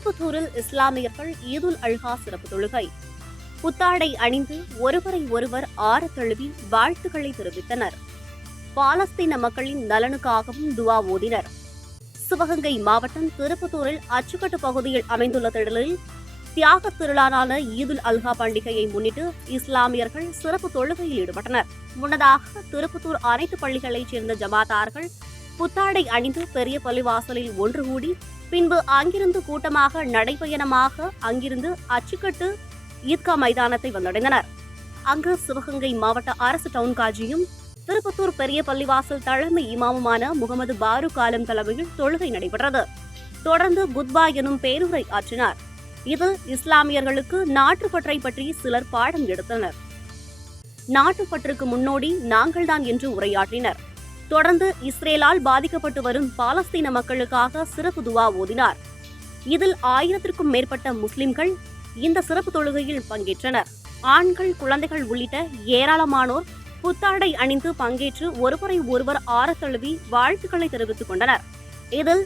திருப்பத்தூரில் இஸ்லாமியர்கள் ஈதுல் அல்ஹா சிறப்பு தொழுகை. புத்தாடை அணிந்து ஒருவரை ஒருவர் ஆறத் தழுவி வாழ்த்துக்களை தெரிவித்தனர். பாலஸ்தீன மக்களின் நலனுக்காகவும் துவா ஓதினர். சிவகங்கை மாவட்டம் திருப்பத்தூரில் அச்சுக்கட்டு பகுதியில் அமைந்துள்ள திடலில் தியாக திருநாளான ஈதுல் அல்ஹா பண்டிகையை முன்னிட்டு இஸ்லாமியர்கள் சிறப்பு தொழுகையில் ஈடுபட்டனர். முன்னதாக திருப்பத்தூர் அனைத்து பள்ளிகளைச் சேர்ந்த ஜமாத்தார்கள் புத்தாடை அணிந்து பெரிய பள்ளிவாசலில் ஒன்று கூடி பின்பு அங்கிருந்து கூட்டமாக நடைபயணமாக அங்கிருந்து அச்சுக்கட்டு ஈத்கா மைதானத்தை வந்தடைந்தனர். அங்கு சிவகங்கை மாவட்ட அரசு டவுன் காஜியும் திருப்பத்தூர் பெரிய பள்ளிவாசல் தலைமை இமாமுமான முகமது பாரூக் ஆலம் தலைமையில் தொழுகை நடைபெற்றது. தொடர்ந்து குத்பா எனும் பேருரை ஆற்றினார். இதில் இஸ்லாமியர்களுக்கு நாட்டுப்பற்றை பற்றி சிலர் பாடம் எடுத்தனர். நாட்டுப்பற்றுக்கு முன்னோடி நாங்கள்தான் என்று உரையாற்றினர். தொடர்ந்து இஸ்ரேலால் பாதிக்கப்பட்டு வரும் பாலஸ்தீன மக்களுக்காக சிறப்பு துவா ஓதினார். இதில் 1000க்கும் மேற்பட்ட முஸ்லிம்கள் இந்த சிறப்பு தொழுகையில் பங்கேற்றனர். ஆண்கள், குழந்தைகள் உள்ளிட்ட ஏராளமானோர் புத்தாடை அணிந்து பங்கேற்று ஒருவரை ஒருவர் ஆறத் தழுவி வாழ்த்துக்களை தெரிவித்துக் கொண்டனர். இதில்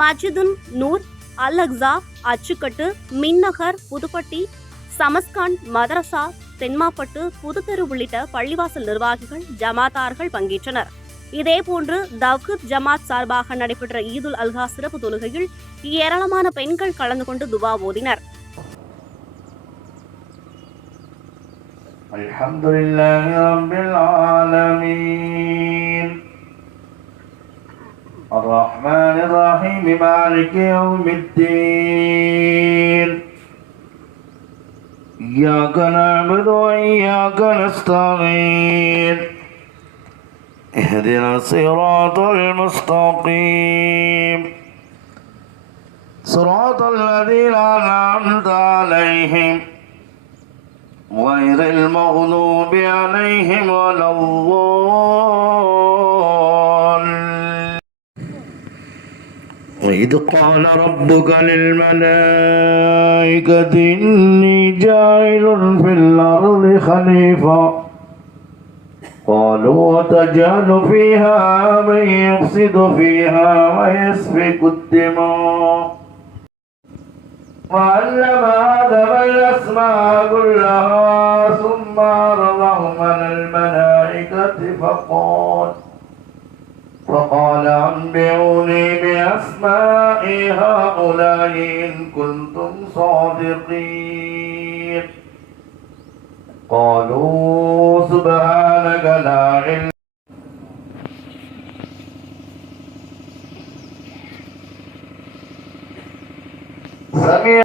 மஜிதுன் நூர், அல் அக்ஸா, அச்சுக்கட்டு, மின்னகர், புதுப்பட்டி, சமஸ்கான், மதரசா, தென்மாப்பட்டு, புதுத்தெரு உள்ளிட்ட பள்ளிவாசல் நிர்வாகிகள், ஜமாத்தார்கள் பங்கேற்றனர். இதேபோன்று தவ்கீத் ஜமாத் சார்பாக நடைபெற்ற ஈதுல் அல்ஹா சிறப்பு தொழுகையில் ஏராளமான பெண்கள் கலந்து கொண்டு துவா ஓதினர். அல்ஹம்துலில்லாஹி ரப்பில் ஆலமீன் அர்-ரஹ்மானிர் ரஹீம் மாலிகி யௌமித்தீன் இய்யாக நஅபுது வ இய்யாக நஸ்தஈன் اهدنا الصراط المستقيم صراط الذين أنعمت عليهم غير المغضوب عليهم ولا الضالين. وإذ قال ربك للملائكة إني جاعل في الأرض خليفة قالوا وتجعل فيها من يفسد فيها ويسفك الدماء وعلم آدم الأسماء كلها ثم عرضهم على الملائكة فقال أنبئوني بأسماء هؤلاء إن كنتم صادقين قالوا سبحانك لا علم سمع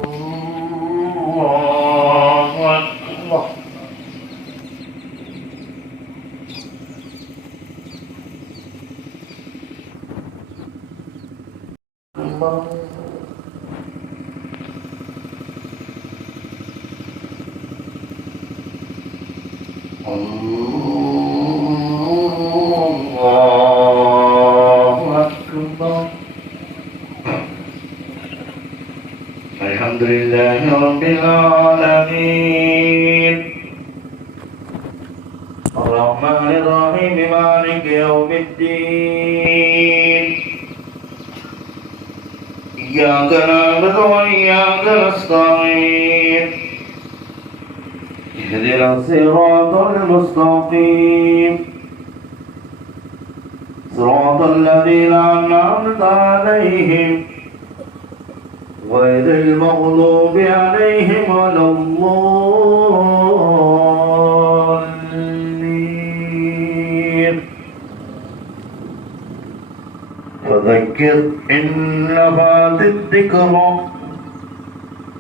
الله أكبر الحمد لله رب العالمين الرحمن الرحيم مالك يوم الدين إياك نعبد وإياك نستعين اهدنا الصراط المستقيم صراط الذين أنعمت عليهم غير المغضوب عليهم ولا الضالين. فذكر إن نفعت الذكرى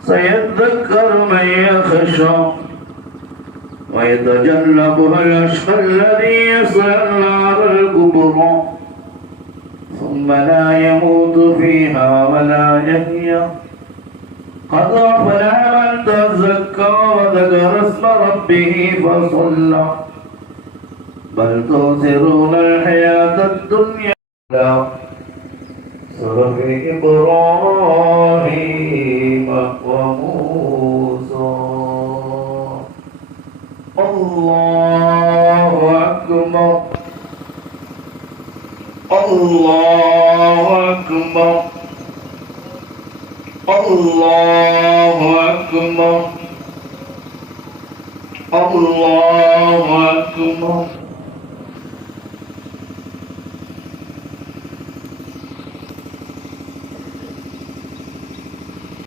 سيذكر من يخشى ويتجنبها الأشقى الذي يصلى النار الكبرى ثم لا يموت فيها ولا يحيا قد أفلح من تزكى وذكر اسم ربه فصلى بل تؤثرون الحياة الدنيا صحف إبراهيم وموسى الله أكبر الله أكبر الله أكبر الله أكبر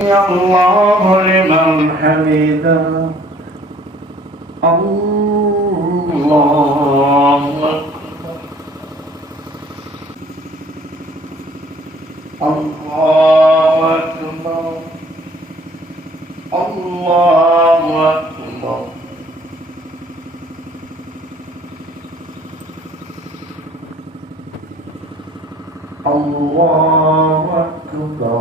يا الله لمن حمده الله أكبر الله أكبر الله أكبر الله أكبر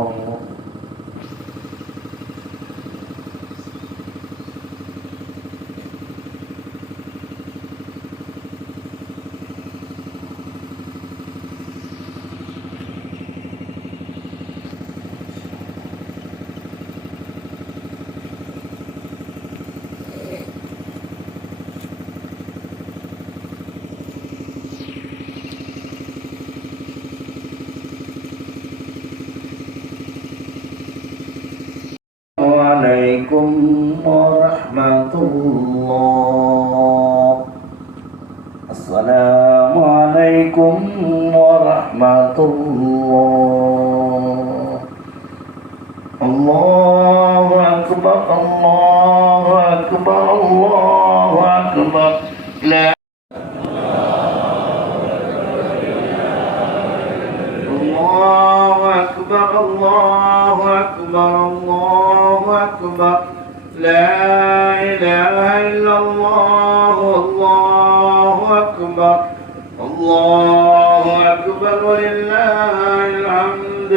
عليكم ورحمة الله السلام عليكم ورحمة الله الله أكبر الله أكبر الله أكبر لا الله أكبر الله أكبر الله أكبر لا إله إلا الله الله أكبر الله أكبر ولله الحمد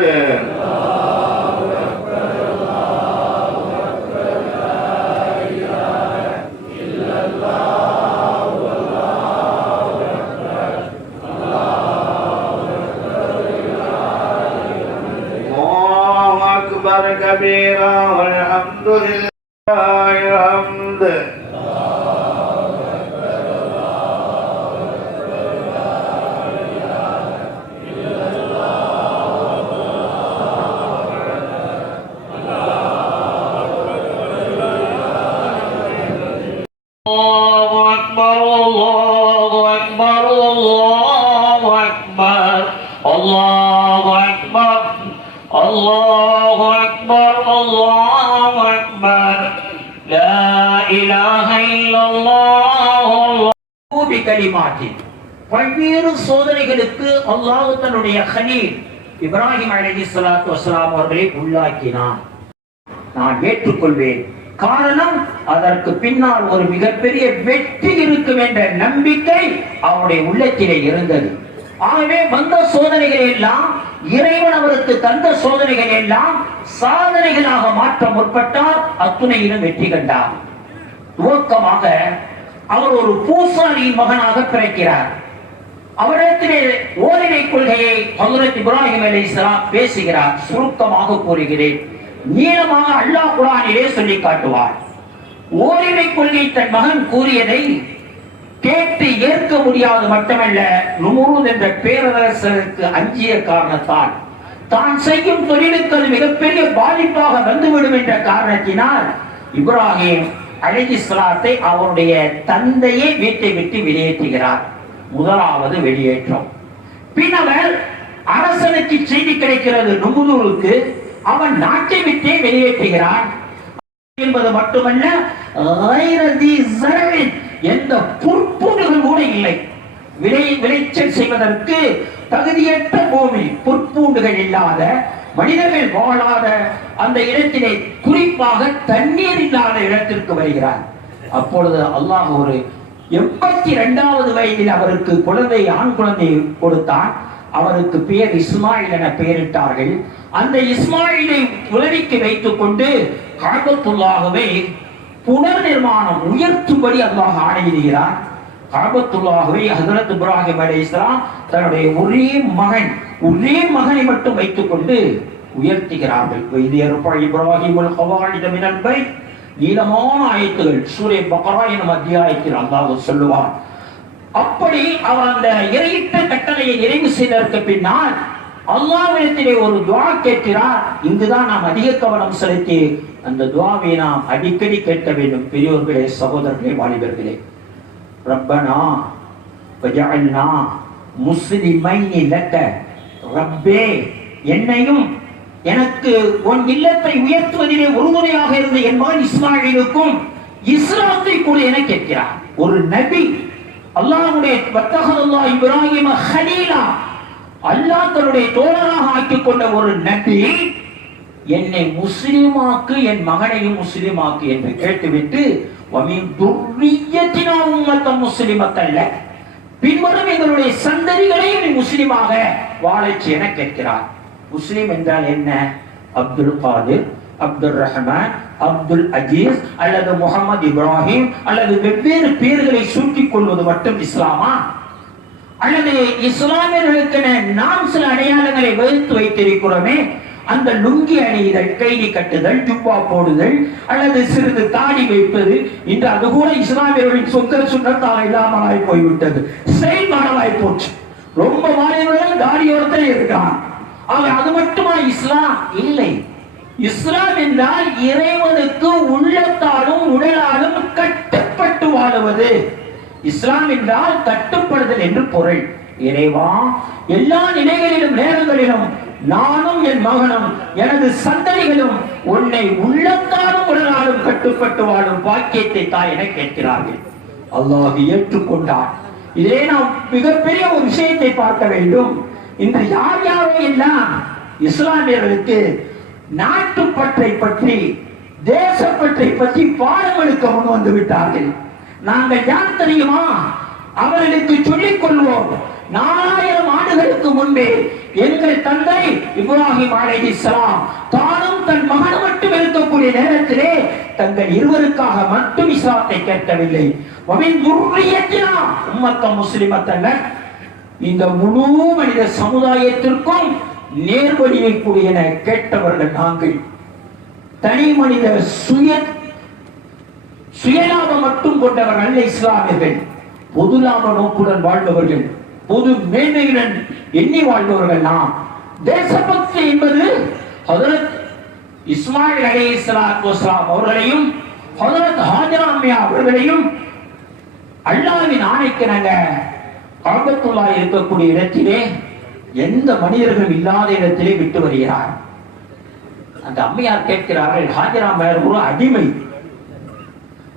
أكبر كبيرا والحمد لله الحمد الله أكبر الله أكبر الله أكبر الله أكبر الله أكبر الله أكبر لا إله إلا الله بكلمات பல்வேறு சோதனைகளுக்கு அல்லாஹ் தன்னுடைய கலீல் இப்ராஹிம் அலைஹிஸ்ஸலாத்து வஸலாம் அவர்களை உள்ளாக்கினான். நான் ஏற்றுக்கொள்வேன். காரணம், அதற்கு பின்னால் ஒரு மிகப்பெரிய வெற்றி இருக்கும் என்ற நம்பிக்கை அவருடைய உள்ளத்திலே இருந்தது. ஆகவே வந்த சோதனைகள் எல்லாம், இறைவன் அவருக்கு தந்த சோதனைகள் எல்லாம் சாதனைகளாக மாற்ற முற்பட்டார். அத்துணையிலும் வெற்றி கண்டார். துவக்கமாக அவர் ஒரு பூசாரியின் மகனாக பிறக்கிறார். அவரிடத்திலே ஓரிரை கொள்கையை ஹஜ்ரத் இப்ராஹிம் அலைஹிஸ்ஸலாம் பேசுகிறார். சுருக்கமாக கூறுகிறேன், நீளமாக அல்லாஹ் குர்ஆனிலே சொல்லி காட்டுவார். ஓரிரை கொள்கை தன் மகன் கூறியதை கேட்டு ஏற்க முடியாது மட்டுமல்ல, நும்ரூத் என்ற பேரரசருக்கு அஞ்சிய காரணத்தால் தான் செய்யும் தொழிலுக்கு அது மிகப்பெரிய பாதிப்பாக வந்துவிடும் என்ற காரணத்தினால் இப்ராஹிம் அலைஹிஸ்ஸலாத்தை அவருடைய தந்தையை வீட்டை விட்டு வெளியேற்றுகிறார். முதலாவது வெளியேற்றம். பின்னர் அரசனுக்கு செய்தி கிடைக்கிறது, நும்ரூதுக்கு அவன் நாட்டை விட்டே வெளியேற்றுகிறான் என்பது மட்டுமல்ல, எந்த புற்பூண்டுகள் கூட இல்லை. விளைச்சல் செய்வதற்கு தகுதியற்ற பூமி, புற்பூண்டுகள் இல்லாத, மனிதர்கள் வாழாத அந்த இடத்திலே, குறிப்பாக தண்ணீர் இல்லாத இடத்திற்கு வருகிறார். அப்பொழுது அல்லாஹ் ஒரு 82வது வயதில் அவருக்கு குழந்தை, ஆண் குழந்தை கொடுத்தான். அவருக்கு பெயர் இஸ்மாயில் என பெயரிட்டார்கள். அந்த இஸ்மாயிலை உலகிக்கு வைத்துக் கொண்டு காபத்துல்லாஹ்வை புனர் நிர்மாணம் உயர்த்தும்படி அல்லாஹ் ஆணையிடுகிறார். காபத்துல்லாஹ்வை ஹஜ்ரத் இப்ராஹிம் அலைஹிஸ்ஸலாம் தன்னுடைய ஒரே மகனை மட்டும் வைத்துக் கொண்டு உயர்த்துகிறார்கள். இப்ராஹிமுல் கவாயித மினல் பைத், நீளமான ஆயத்துகள் சூரே பக்ரா எனும் அத்தியாயத்தில் அல்லாஹ் சொல்லுவார். அப்படி அவர் அந்த இறையிட்ட கட்டளையை நிறைவு செய்ததற்கு பின்னால் அல்லாஹ்விடத்திலே ஒரு துஆ கேட்கிறார். இங்குதான் நாம் அதிக கவனம் செலுத்தி அந்த துஆவை நாம் அடிக்கடி கேட்க வேண்டும். பெரியோர்களே, சகோதரர்களே, வாலிபர்களே, ரப்பனா வஜஅல்னா முஸ்லிமைனி லக, ரப்பே என்னையும் எனக்கு உன் இல்லத்தை உயர்த்துவதிலே உறுதுணையாக இருந்த என் மகன் இஸ்மாயிலுக்கும் இஸ்லாத்தை கூட என கேட்கிறார். ஒரு நபி, அல்லாஹ்வுடைய வத்தஹல்லாஹ் இப்ராஹிம ஹலீலா, அல்லாஹ் தன்னுடைய தோழராக ஆக்கிக் கொண்ட ஒரு நபி என்னை முஸ்லிமாக்கு, என் மகனையும் முஸ்லிமாக்கு என்று கேட்டுவிட்டு வமின் துர்ரியத்தினா உம்மத்தம் முஸ்லிமத்தல்ல, பின்வரும் எங்களுடைய சந்ததிகளையும் நீ முஸ்லிமாக வாழச் என கேட்கிறார். முஸ்லிம் என்றால் என்ன? அப்துல் காதிர், அப்துல் ரஹ்மான், அப்துல் அஜீஸ் அல்லது முகமது இப்ராஹிம் அல்லது வெவ்வேறு பெயர்களை சூட்டிக் கொள்வது மட்டும் இஸ்லாமா? அல்லது இஸ்லாமியர்களுக்கென நாம் சில அடையாளங்களை வகுத்து வைத்திருக்கிறோமே, அந்த லுங்கி அணிதல், கைதி கட்டுதல், ஜுப்பா போடுதல் அல்லது சிறிது தாடி வைப்பது, இன்று அது கூட இஸ்லாமியர்களின் சொந்த சுண்ணத்தாக இல்லாமலாய் போய்விட்டது, செயல்பாடலாய் போச்சு. ரொம்ப வாலிபர்கள் தாடியோடத்தில் இருக்கான். அது மட்டுமா இஸ்லாம்? இல்லை. இஸ்லாம் என்றால் இறைவனுக்கு உள்ளத்தாலும் உடலாலும் கட்டுப்பட்டு வாழுவது. இஸ்லாம் என்றால் கட்டுப்படுதல் என்று பொருள். இறைவா, எல்லா நிலைகளிலும் நேரங்களிலும் நானும் என் மகனும் எனது சந்ததிகளும் உன்னை உள்ளத்தாலும் உடலாலும் கட்டுப்பட்டு வாழும் பாக்கியத்தை தாய் என கேட்கிறார்கள். அல்லாஹ் ஏற்றுக்கொண்டார். இதே நாம் மிகப்பெரிய ஒரு விஷயத்தை பார்க்க வேண்டும். இன்று யார் யாரோ எல்லாம் இஸ்லாமியர்களுக்கு நாட்டுப்பற்றை பற்றி, தேசப்பற்றை பற்றி பாடம் எடுக்க முன் வந்து விட்டார்கள். நாங்கள் யார் தெரியுமா? அவர்களுக்கு சொல்லிக் கொள்வோம். 4000 ஆண்டுகளுக்கு முன்பே எங்கள் தந்தை இப்ராஹிம் அலைஹிஸ்ஸலாம் தானும் தன் மகன் மட்டும் இருக்கக்கூடிய நேரத்திலே தங்கள் இருவருக்காக மட்டும் இஸ்லாத்தை கேட்கவில்லை. வமின் துர்ரியத்தினா உம்மத்தம் முஸ்லிமத்தல்ல, இந்த முழு மனித சமுதாயத்திற்கும் நேர்வழியை கூடியன கேட்டவர்கள் நாங்கள். தனி மனித சுயலாபம் மட்டும் கொண்டவர்கள் அல்ல இஸ்லாமியர்கள். பொது லாப நோக்குடன் வாழ்பவர்கள், பொது மேன்மையுடன் எண்ணி வாழ்பவர்கள் நாம். தேசபக்தி என்பது ஹஜ்ரத் இஸ்மாயில் அலைஹிஸ்ஸலாத்து வஸ்ஸலாம் அவர்களையும் ஹஜ்ரத் ஹாஜரா அம்மையா அவர்களையும் அல்லாஹ்வின் ஆணைக்கு நாங்கள் காபத்துல்லாஹ் இருக்கக்கூடிய இடத்திலே எந்த மனிதர்களும் இல்லாத இடத்திலே விட்டு வருகிறார். அந்த அம்மையார் கேட்கிறார்கள், ஹாஜரா அம்மையார் ஒரு அடிமை.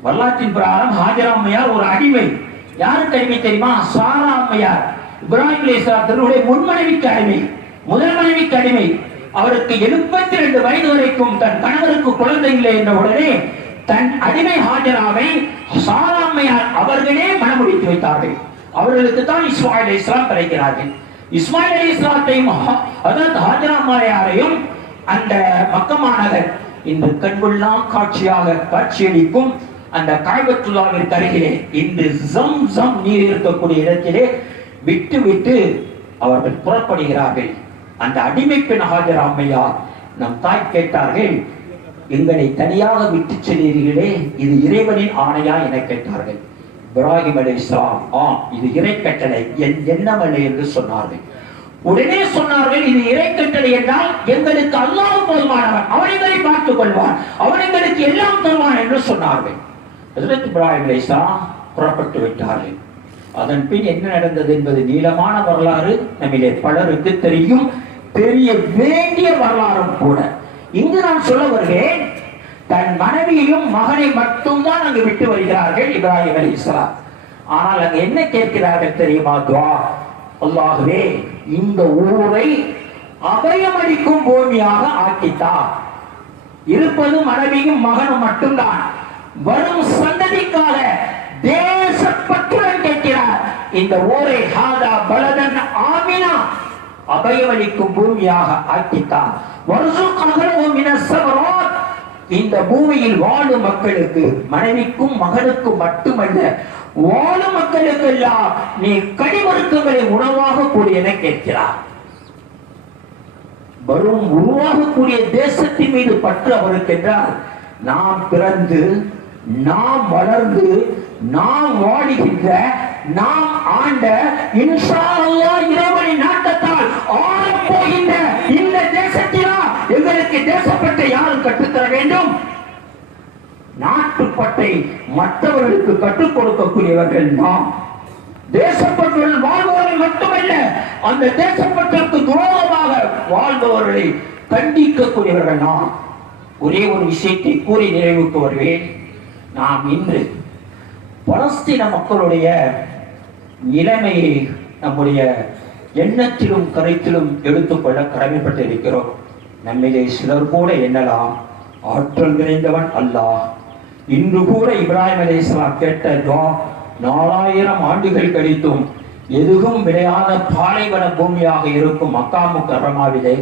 வரலாற்றின் பிரகாரம் ஹாஜரா அம்மையார் ஒரு அடிமை. யாருக்கு அடிமை தெரியுமா? சாரா அம்மையார், இப்ராஹிம் அலைஹிஸ்ஸலாத்துடைய முன்மனைவிக்கு அடிமை, முதல் மனைவிக்கு அடிமை. அவருக்கு 72 வயது வரைக்கும் தன் கணவருக்கு குழந்தை இல்லை என்ற உடனே தன் அடிமை ஹாஜராவை சாரா அம்மையார் அவர்களே மணமுடித்து வைத்தார்கள். அவர்களுக்கு தான் இஸ்மாயில் அலைஹிஸ்ஸலாம் கிடைக்கிறார்கள். இஸ்மாயில் அலைஹிஸ்ஸலாத்தையும் ஹஜ்ரத் ஹாஜரா அம்மையாரையும் அந்த மக்கா மாநகர் இன்று கண்கொள்ளாம் காட்சியாக காட்சியளிக்கும் அந்த காபத்துல்லாஹ்விற்கு அருகிலே இன்று ஜம்சம் நீர் இருக்கக்கூடிய இடத்திலே விட்டு விட்டு அவர்கள் புறப்படுகிறார்கள். அந்த அடிமை பெண் ஹாஜரா அம்மையார் நம் தாய் கேட்டார்கள், எங்களை தனியாக விட்டு செல்கிறீர்களே, இது இறைவனின் ஆணையா என கேட்டார்கள். இப்ராஹிம் அலைஹிஸ்ஸலாம், இது இறை கட்டளை, என் எண்ணமல்ல என்று சொன்னார்கள். உடனே சொன்னார்கள், இது இறை கட்டளை என்றால் எங்களுக்கு அல்லாஹ் போதுமானவன், அவன் எங்களை பார்த்துக் கொள்வான், அவன் எங்களுக்கு எல்லாம் தருவான் என்று சொன்னார்கள். ஹஜ்ரத் இப்ராஹிம் அலைஹிஸ்ஸலாம் புறப்பட்டு விட்டார்கள். அதன் பின் என்ன நடந்தது என்பது நீளமான வரலாறு, நம்மிலே பலருக்கு தெரியும், தெரிய வேண்டிய வரலாறும் கூட. இங்கு நான் சொல்ல வருகிறேன், தன் மனைவியையும் மகனை மட்டும்தான் அங்கு விட்டு வருகிறார்கள் இப்ராஹிம் அலைஹிஸ்ஸலாம். ஆனால் அங்கு என்ன கேட்கிறார்கள் தெரியுமா? துஆ. அல்லாஹ்வே, இந்த ஊரை அபயமளிக்கும் பூமியாக ஆக்கித்தார். இருப்பது மனைவியும் மகனும் மட்டும்தான். வரும் சந்ததிக்காக தேசப்பற்றுடன் கேட்கிறார், இந்த ஊரை ஹாதா பலதன் ஆமினா, அபயமளிக்கும் பூமியாக ஆக்கித்தார். வர்சுக் அஹ்லஹு மினஸ் ஸமராத், இந்த பூமியில் வாழும் மக்களுக்கு, மனைவிக்கும் மகனுக்கும் மட்டுமல்ல, வாழும் மக்களுக்கு எல்லாம் நீ கனிமருத்துவங்களை உணவாக கூடியன கேட்கிறார். வரும் உருவாகக்கூடிய தேசத்தின் மீது பற்று அவருக்கு என்றால், நாம் பிறந்து, நாம் வளர்ந்து, நாம் வாழுகின்ற, நாம் ஆண்ட, இன்ஷா அல்லாஹ் இறைவனின் நாட்டத்தால் ஆளப்போகின்ற கற்றுத்தர வேண்டும்? நாட்டுப்பட்டை மற்றவர்களுக்கு கற்றுக் கொடுக்கக்கூடியவர்கள் நாம். தேசப்பற்றுடன் வாழ்பவர்கள் மட்டுமல்ல, அந்த தேசப்பற்றுக்கு துரோகமாக வாழ்பவர்களை கண்டிக்கக்கூடியவர்கள் நாம். ஒரே ஒரு விஷயத்தை கூறி நிறைவுக்கு வருவேன். நாம் இன்று பலஸ்தீன மக்களுடைய நிலைமையை நம்முடைய எண்ணத்திலும் கருத்திலும் எடுத்துக்கொள்ள கடமைப்பட்டிருக்கிறோம். நம்மிலே சிலர் கூட எண்ணலாம், ஆற்றல் நிறைந்தவன் அல்லாஹ். இன்று கூட இப்ராஹிம் அலைஹிஸ்ஸலாம் கேட்ட துஆ 4000 ஆண்டுகள் கழித்தும் எதுவும் விளையாத பாலைவன பூமியாக இருக்கும் மக்கா முக்கர்ரமாவிலே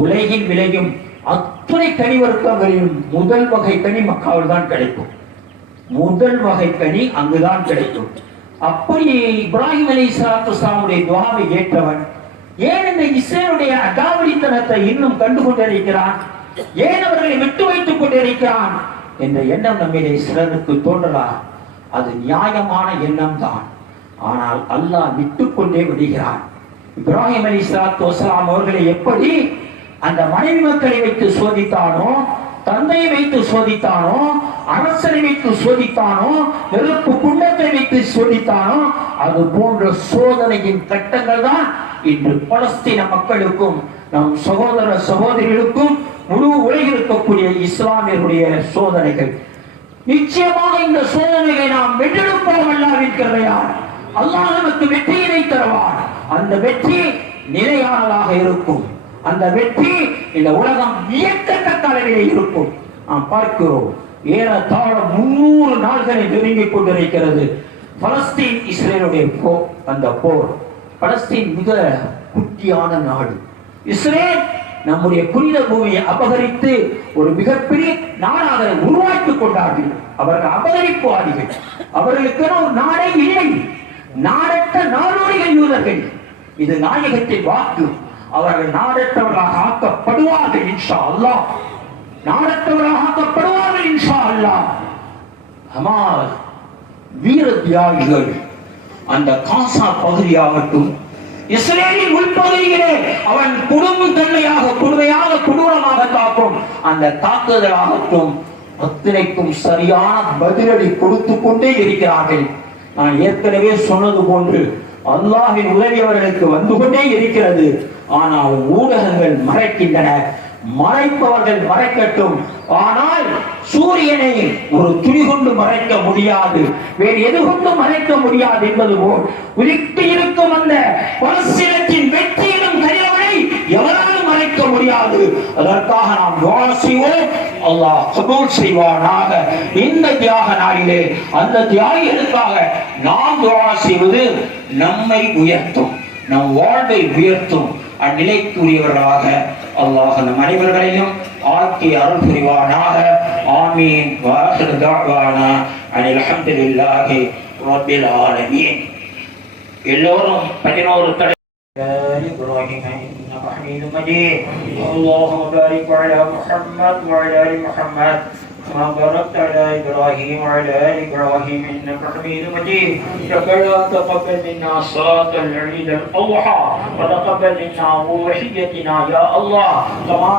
உலகில் விளையும் அத்தனை கனி வர்க்கங்களிலும் முதல் வகை கனி மக்காவில் தான் கிடைக்கும். முதல் வகை கனி அங்குதான் கிடைக்கும். அப்படி இப்ராஹிம் அலைஹிஸ்ஸலாமுடைய துஆவை ஏற்றவன் ஏன் இந்த இஸ்ரேலுடைய அடாவடித்தனத்தை இன்னும் கண்டு கொண்டிருக்கிறான்? ஏன் அவர்களை விட்டு வைத்துக் கொண்டிருக்கிறான் என்ற எண்ணம் நம்மிலே சிலருக்கு தோன்றலாம். அது நியாயமான எண்ணம் தான். ஆனால் அல்லாஹ் விட்டுக் கொண்டே விடுகிறான். இப்ராஹிம் அலைஹிஸ்ஸலாத்து வஸலாம் அவர்களை எப்படி அந்த மனைவி மக்களை வைத்து சோதித்தானோ, தந்தையை வைத்து சோதித்தானோ, அரசனை வைத்து சோதித்தானோ, நெருப்பு குண்டத்தை வைத்து சோதித்தானோ, அது போன்ற சோதனையின் கட்டங்கள் தான் இன்று பலஸ்தீன மக்களுக்கும் நம் சகோதர சகோதரிகளுக்கும் முழு உலகில் இருக்கக்கூடிய இஸ்லாமியர்களுடைய சோதனைகள். நிச்சயமாக இந்த சோதனைகளை நாம் வென்றெடுப்போம். அல்லாஹ்வின் கிருபையால் அல்லாஹ் நமக்கு வெற்றியினை தருவார். அந்த வெற்றி நிலையானதாக இருக்கும். அந்த வெற்றி இந்த உலகம் வியக்கத்தக்க அளவிலே இருக்கும். நாம் பார்க்கிறோம், ஏறத்தாழ 300 நாள்களை நெருங்கிக் கொண்டிருக்கிறது பலஸ்தீன் இஸ்ரேலுடைய போர். அந்த போர், பலஸ்தீன் மிக குட்டியான நாடு. இஸ்ரேல் நம்முடைய புனித பூமியை அபகரித்து ஒரு மிகப்பெரிய நாடாக உருவாக்கிக் கொண்டார்கள். அவர்கள் அபகரிப்புவாதிகள். அவர்களுக்கு ஒரு நாடே இல்லை. நாடற்ற நாடோடிகள் யூதர்கள். இது நாயகத்தின் வாக்கு. அவர்கள் நாடற்றவர்களாக ஆக்கப்படுவார்கள் இன்ஷா அல்லாஹ். நாடற்றவர்களாக ஆக்கப்படுவார்கள் இன்ஷா அல்லாஹ். ஹமாஸ் வீர தியாகிகள் அந்த காசா பகுதியாகட்டும், இஸ்ரேலின் உள்பகுதியிலே அவன் குடும்பம் தன்மையாக கொடுமையாக கொடூரமாக தாக்கும் அந்த தாக்குதலாகட்டும், அத்தனைக்கும் சரியான பதிலடி கொடுத்து கொண்டே இருக்கிறார்கள். நான் ஏற்கனவே சொன்னது போன்று அல்லாஹ்வின் உதவி அவர்களுக்கு வந்து கொண்டே இருக்கிறது. ஆனால் ஊடகங்கள் மறைக்கின்றன. மறைப்பவர்கள் மறைக்கட்டும். ஆனால் சூரியனை ஒரு துளி கொண்டு மறைக்க முடியாது, வேறு எது கொண்டு மறைக்க முடியாது என்பது போல் உதித்து இருக்கும் அந்த பலஸ்தீனத்தின் வெற்றியிலும் கையவரை எவராலும் மறைக்க முடியாது. அதற்காக நாம் துஆ செய்வோம். அல்லாஹ் கபூல் செய்வானாக. இந்த தியாக நாளிலே அந்த தியாகிகளுக்காக நாம் துஆ செய்வது நம்மை உயர்த்தும், நம் வாழ்வை உயர்த்தும். அந்நிலைக்குரியவர்களாக அல்லாஹ் நம் அனைவர்களையும் ஆக்கி அருள் புரிவானாக. ஆமீன். வாஹிரு தஅவானா அனில் ஹம்துலில்லாஹி ரப்பில் ஆலமீன். எல்லோரும் 11 தடவை இப்ராஹிம் இன்னக ஹமீதும் மஜீத். அல்லாஹும்ம பாரிக் அலா முஹம்மத் வ அலா ஆலி முஹம்மத் كما باركت على إبراهيم وعلى آل إبراهيم إنك حميد مجيد. ربنا تقبل منا صلاة العيد الأضحى وتقبل منا أضحيتنا يا الله كما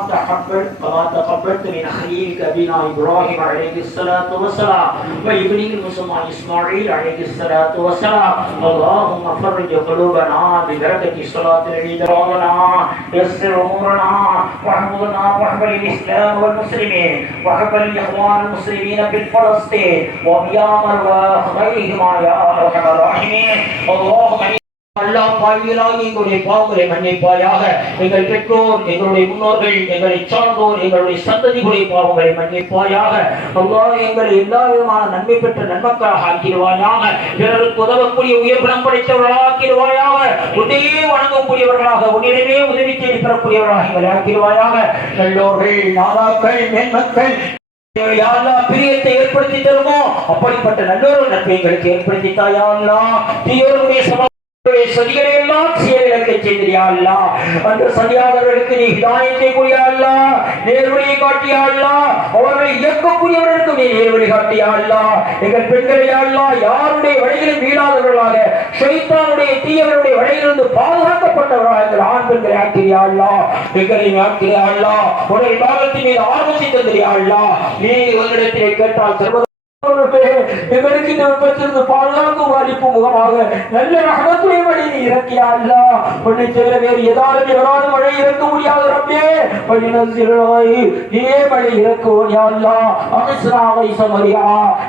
تقبلت من خليلك أبينا إبراهيم عليه الصلاة والسلام وابنه المسمى إسماعيل عليه الصلاة والسلام. اللهم فرج قلوبنا ببركة صلاة العيد. ربنا يسر أمورنا واحفظنا واحفظ الإسلام والمسلمين واحفظ الإخوان المسلمين في فلسطين وميامر وغيرهما يا أرحم الراحمين. اللهم அல்லாஹ் பாவிகளாகி எங்களுடைய பாவங்களை மன்னிப்பாயாக. எங்கள் பெற்றோர், எங்களுடைய முன்னோர்கள், எங்களை சார்ந்தோர், எங்களுடைய சந்ததிகளுடைய பாவங்களை மன்னிப்பாயாக. அல்லாஹ் எங்களை எல்லா விதமான நன்மை பெற்ற நன்மக்களாக ஆக்கிடுவாயாக. பிறருக்கு உதவக்கூடிய உயர்குணம் படைத்தவர்களாக ஆக்கிடுவாயாக. உன்னையே வணங்கக்கூடியவர்களாக, உன்னிடமே உதவி தேடி பெறக்கூடியவர்களாக எங்களை ஆக்கிடுவாயாக. நல்லோர்கள், நாதாக்கள், மேன்மக்கள் பிரியத்தை ஏற்படுத்தி தருமோ அப்படிப்பட்ட நல்லோரு நட்பை எங்களுக்கு ஏற்படுத்தி தாயா அல்லாஹ். தீயோருடைய சதிகளை எல்லாம் செயல்களுக்கு செய்தியா அல்லாஹ். அந்த சதியாளர்களுக்கு நீ ஹிதாயத்தை கூடிய அல்லாஹ், நேர்வழியை காட்டியா அல்லாஹ். அவர்களை இயக்கக்கூடியவர்களுக்கு நீ நேர்வழி காட்டியா அல்லாஹ். எங்கள் பெண்களை அல்லாஹ் யாருடைய வழியிலும் வீழாதவர்களாக, ஷைத்தானுடைய தீயவருடைய வழியிலிருந்து பாதுகாக்கப்பட்டவர்களாக எங்கள் ஆண் பெண்களை ஆக்கிறியா அல்லாஹ், எங்களையும் ஆக்கிறியா அல்லாஹ், உடல் பாகத்தின் மீது ஆர்வத்தை தந்திரியா அல்லாஹ். நீ உன்னிடத்திலே கேட்டால் சர்வ எங்களுக்கு இந்த விபத்திலிருந்து பாதுகாப்பு வாலிப்பு முகமாக நல்ல ரஹமத்துடைய வழி நீ இறக்கியா அல்லாஹ். உன்னை தவிர வேறு ஏதாவது எவராது மழை இறக்க முடியாது ரப்பே. நீயே மழை இறக்குவோம் யா அல்லாஹ். அமிஸ்ராவை சமரியா,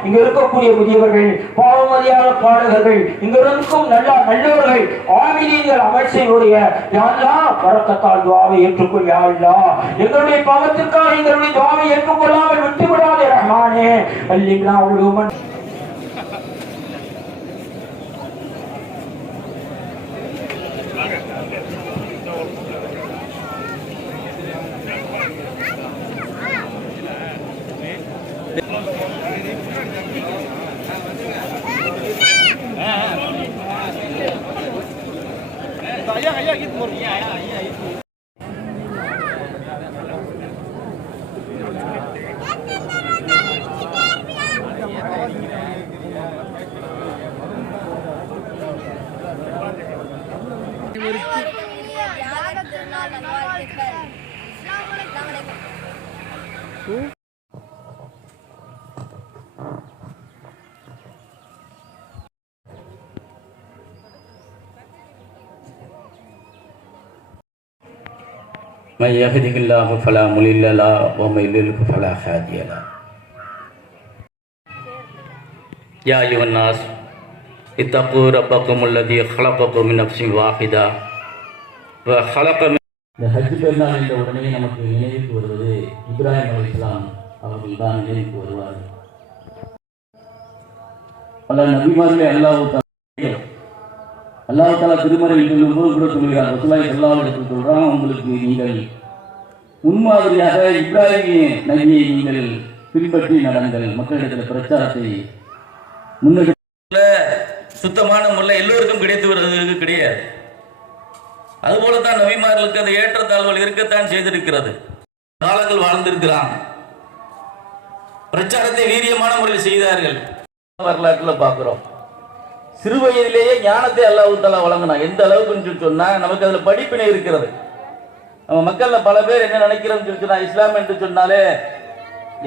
இங்க இருக்கக்கூடிய முதியவர்கள், பாவமதியான பாடகர்கள், இங்க இருக்கும் நல்லவர்கள், ஆமீனீன்கள் அமைச்சையுடைய யா அல்லாஹ் பரக்கத்தால் துஆவை ஏற்றுக்கொள் யா அல்லாஹ். எங்களுடைய பாவத்திற்காக எங்களுடைய துஆவை ஏற்றுக்கொள்ளாமல் விட்டுவிடாதே ரஹ்மானே. அல்லிம்னா உலூமன் من يهده الله فلا مضل له ومن يضلل فلا هادي له. يا أيها الناس اتقوا ربكم الذي خلقكم من نفس واحدة وخلق من இந்த ஹஜ் பெருநாள் என்ற உடனே நமக்கு நினைவுக்கு வருவது இப்ராஹிம் அலைஹிஸ்ஸலாம் அவர்கள் தான் நினைவுக்கு வருவார். பல நபிமார்களே அல்லாஹ் தஆலா திருமறையில் சொல்லும்போது கூட சொல்கிறார், ரசூலுல்லாஹி ஸல்லல்லாஹு அலைஹி வஸல்லம் சொல்றாங்க, உங்களுக்கு நீங்கள் முன்மாதிரியாக இப்ராஹிம் நபியை நீங்கள் பின்பற்றி நடங்கள், மக்களிடத்தில் பிரச்சாரத்தை முன்னெடுக்க. சுத்தமான முறை எல்லோருக்கும் கிடைத்து வருவதற்கு கிடையாது. அதுபோல தான் நபிமார்களுக்கு அந்த ஏற்றத்தாழ்வுகள் இருக்கத்தான் செய்திருக்கிறது. காலங்கள் வாழ்ந்திருக்கிறான், பிரச்சாரத்தை வீரியமான முறையில் செய்தார்கள். வரலாற்றில் பார்க்கிறோம், சிறு வயதிலேயே ஞானத்தை அல்லாஹ் தஆலா வழங்கினான். எந்த அளவுக்கு சொன்னா நமக்கு அதுல படிப்பினை இருக்கிறது. நம்ம மக்கள்ல பல பேர் என்ன நினைக்கிறோம்னு சொன்னா, இஸ்லாம் என்று சொன்னாலே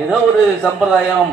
ஏதோ ஒரு சம்பிரதாயம்,